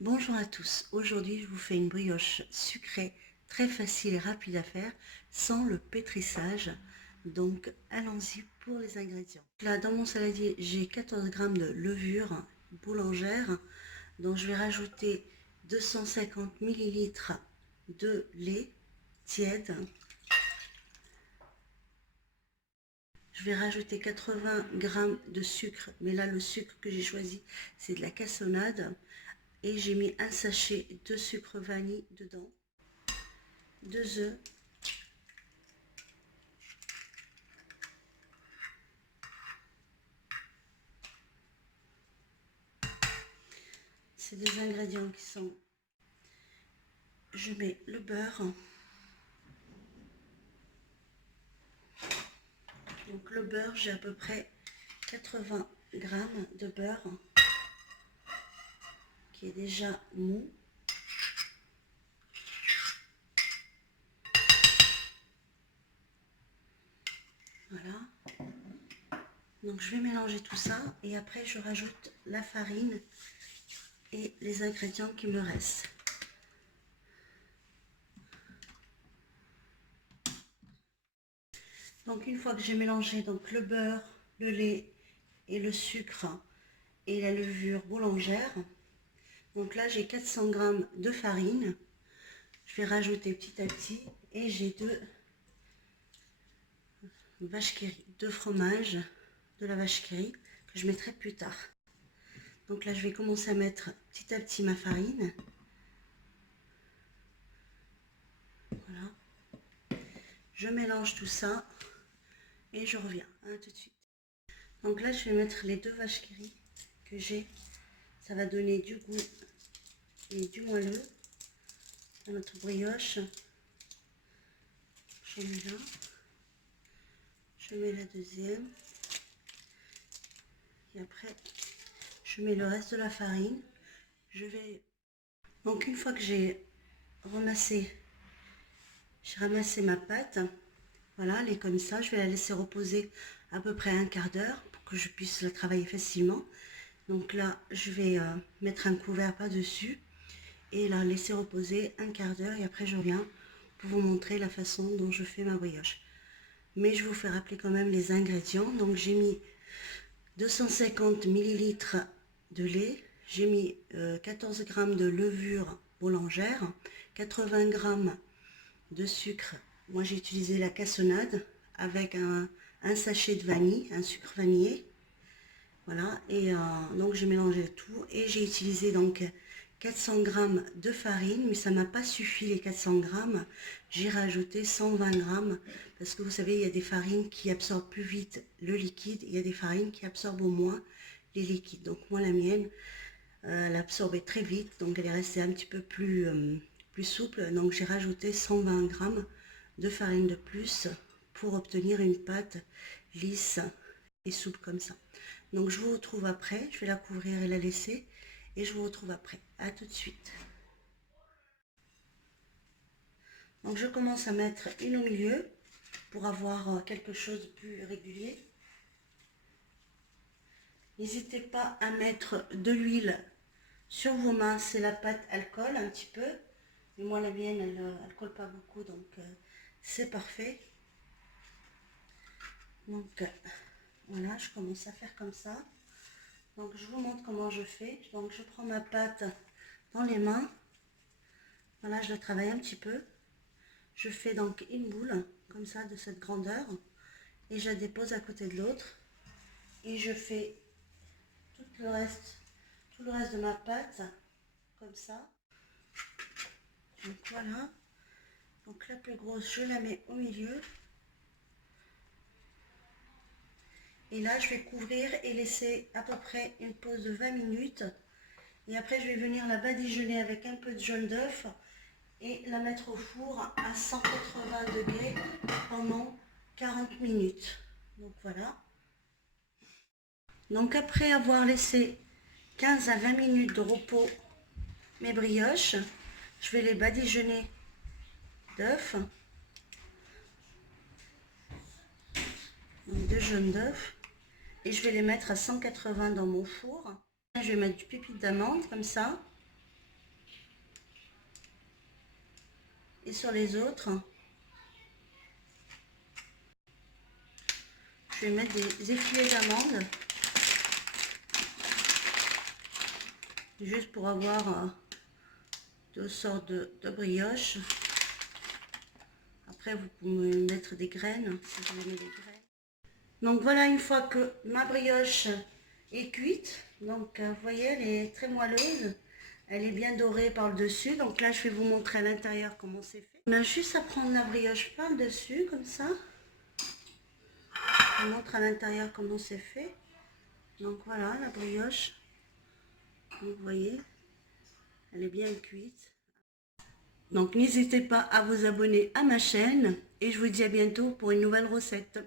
Bonjour à tous, aujourd'hui je vous fais une brioche sucrée très facile et rapide à faire sans le pétrissage. Donc allons-y pour les ingrédients. Là dans mon saladier j'ai 14 g de levure boulangère, donc je vais rajouter 250 ml de lait tiède. Je vais rajouter 80 g de sucre, mais là le sucre que j'ai choisi c'est de la cassonade. Et j'ai mis un sachet de sucre vanille dedans, 2 œufs, c'est des ingrédients qui sont, je mets le beurre, donc le beurre j'ai à peu près 80 g de beurre qui est déjà mou. Voilà, donc je vais mélanger tout ça et après je rajoute la farine et les ingrédients qui me restent. Donc une fois que j'ai mélangé donc le beurre, le lait et le sucre et la levure boulangère, donc là j'ai 400 g de farine, je vais rajouter petit à petit et j'ai deux vaches qui rit, deux fromages de la vache qui rit que je mettrai plus tard. Donc là je vais commencer à mettre petit à petit ma farine. Voilà. Je mélange tout ça et je reviens. Tout de suite. Donc là je vais mettre les deux vaches qui rit que j'ai. Ça va donner du goût et du moelleux à notre brioche. Je mets là. Je mets la deuxième. Et après je mets le reste de la farine. Donc une fois que j'ai ramassé ma pâte, voilà, elle est comme ça, je vais la laisser reposer à peu près un quart d'heure pour que je puisse la travailler facilement. Donc là je vais mettre un couvert par-dessus et la laisser reposer un quart d'heure et après je reviens pour vous montrer la façon dont je fais ma brioche. Mais je vous fais rappeler quand même les ingrédients. Donc j'ai mis 250 ml de lait, j'ai mis 14 g de levure boulangère, 80 g de sucre. Moi j'ai utilisé la cassonade avec un sachet de vanille, un sucre vanillé. Voilà, et donc j'ai mélangé tout et j'ai utilisé donc 400 g de farine, mais ça m'a pas suffi les 400 g. J'ai rajouté 120 g parce que vous savez, il y a des farines qui absorbent plus vite le liquide, il y a des farines qui absorbent au moins les liquides. Donc moi la mienne, elle absorbait très vite, donc elle est restée un petit peu plus souple. Donc j'ai rajouté 120 g de farine de plus pour obtenir une pâte lisse et souple comme ça. Donc je vous retrouve après, je vais la couvrir et la laisser et je vous retrouve après. À tout de suite. Donc je commence à mettre une au milieu pour avoir quelque chose de plus régulier. N'hésitez pas à mettre de l'huile sur vos mains, c'est la pâte, elle colle un petit peu. Mais moi la mienne, elle colle pas beaucoup, donc c'est parfait. Donc voilà, je commence à faire comme ça. Donc je vous montre comment je fais. Donc je prends ma pâte dans les mains. Voilà, je la travaille un petit peu. Je fais donc une boule comme ça de cette grandeur et je la dépose à côté de l'autre et je fais tout le reste de ma pâte comme ça. Donc voilà. Donc la plus grosse, je la mets au milieu. Et là, je vais couvrir et laisser à peu près une pause de 20 minutes. Et après, je vais venir la badigeonner avec un peu de jaune d'œuf et la mettre au four à 180 degrés pendant 40 minutes. Donc voilà. Donc après avoir laissé 15 à 20 minutes de repos mes brioches, je vais les badigeonner d'œufs, de jaune d'œuf, et je vais les mettre à 180 dans mon four. Je vais mettre du pépites d'amande comme ça. et sur les autres. Je vais mettre des effilés d'amandes. Juste pour avoir deux sortes de brioches. Après, vous pouvez mettre des graines, si vous aimez des graines. Donc voilà, une fois que ma brioche est cuite, donc vous voyez, elle est très moelleuse. Elle est bien dorée par le dessus. Donc là, je vais vous montrer à l'intérieur comment c'est fait. On a juste à prendre la brioche par le dessus, comme ça. Je vous montre à l'intérieur comment c'est fait. Donc voilà, la brioche. Donc, vous voyez, elle est bien cuite. Donc n'hésitez pas à vous abonner à ma chaîne et je vous dis à bientôt pour une nouvelle recette.